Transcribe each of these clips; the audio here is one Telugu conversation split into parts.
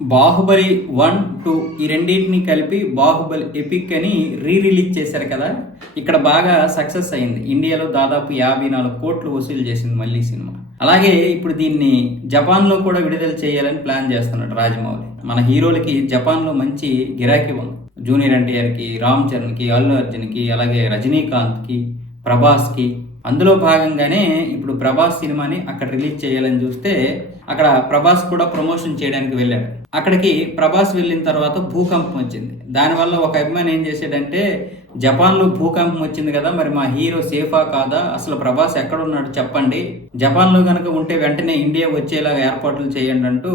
బాహుబలి వన్ టూ ఈ రెండింటిని కలిపి బాహుబలి ఎపిక్ అని రీ రిలీజ్ చేశారు కదా. ఇక్కడ బాగా సక్సెస్ అయింది. ఇండియాలో దాదాపు యాభై నాలుగు కోట్లు వసూలు చేసింది మళ్ళీ ఈ సినిమా. అలాగే ఇప్పుడు దీన్ని జపాన్లో కూడా విడుదల చేయాలని ప్లాన్ చేస్తున్నాడు రాజమౌళి. మన హీరోలకి జపాన్లో మంచి గిరాకీ ఉంది. జూనియర్ ఎన్టీఆర్కి రామ్ చరణ్కి అల్లు అర్జున్కి అలాగే రజనీకాంత్కి ప్రభాస్కి. అందులో భాగంగానే ఇప్పుడు ప్రభాస్ సినిమాని అక్కడ రిలీజ్ చేయాలని చూస్తే అక్కడ ప్రభాస్ కూడా ప్రమోషన్ చేయడానికి వెళ్ళాడు. అక్కడికి ప్రభాస్ వెళ్ళిన తర్వాత భూకంపం వచ్చింది. దానివల్ల ఒక అభిమాని ఏం చేశాడంటే జపాన్లో భూకంపం వచ్చింది కదా మరి మా హీరో సేఫా కాదా? అసలు ప్రభాస్ ఎక్కడ ఉన్నాడు చెప్పండి. జపాన్లో కనుక ఉంటే వెంటనే ఇండియా వచ్చేలాగా ఏర్పాట్లు చేయండి అంటూ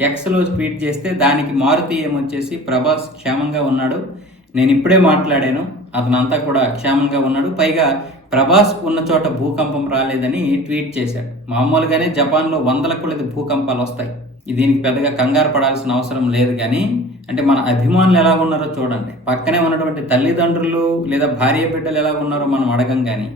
ఎక్స్లో ట్వీట్ చేస్తే దానికి మారుతి ఏమొచ్చేసి ప్రభాస్ క్షేమంగా ఉన్నాడు. నేను ఇప్పుడే మాట్లాడాను అతనంతా కూడా క్షేమంగా ఉన్నాడు. పైగా ప్రభాస్ ఉన్న చోట భూకంపం రాలేదని ట్వీట్ చేశాడు. మామూలుగానే జపాన్లో వందల కొలది భూకంపాలు వస్తాయి. దీనికి పెద్దగా కంగారు పడాల్సిన అవసరం లేదు కానీ అంటే మన అభిమానులు ఎలా ఉన్నారో చూడండి. పక్కనే ఉన్నటువంటి తల్లిదండ్రులు లేదా భార్య బిడ్డలు ఎలా ఉన్నారో మనం అడగం కానీ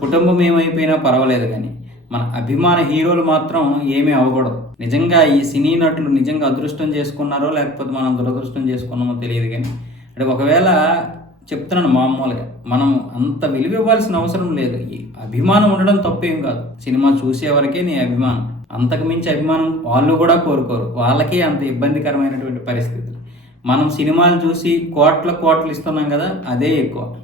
కుటుంబం ఏమైపోయినా పర్వాలేదు కానీ మన అభిమాన హీరోలు మాత్రం ఏమీ అవ్వకూడదు. నిజంగా ఈ సినీ నటులు నిజంగా అదృష్టం చేసుకున్నారో లేకపోతే మనం దురదృష్టం చేసుకున్నామో తెలియదు కానీ అంటే ఒకవేళ చెప్తున్నాను మామూలుగా మనం అంత విలువ ఇవ్వాల్సిన అవసరం లేదు. అభిమానం ఉండడం తప్పేం కాదు. సినిమా చూసే వరకే నీ అభిమానం. అంతకు మించి అభిమానం వాళ్ళు కూడా కోరుకోరు. వాళ్ళకి అంత ఇబ్బందికరమైనటువంటి పరిస్థితులు. మనం సినిమాలు చూసి కోట్ల కోట్లు ఇస్తున్నాం కదా అదే ఎక్కువ.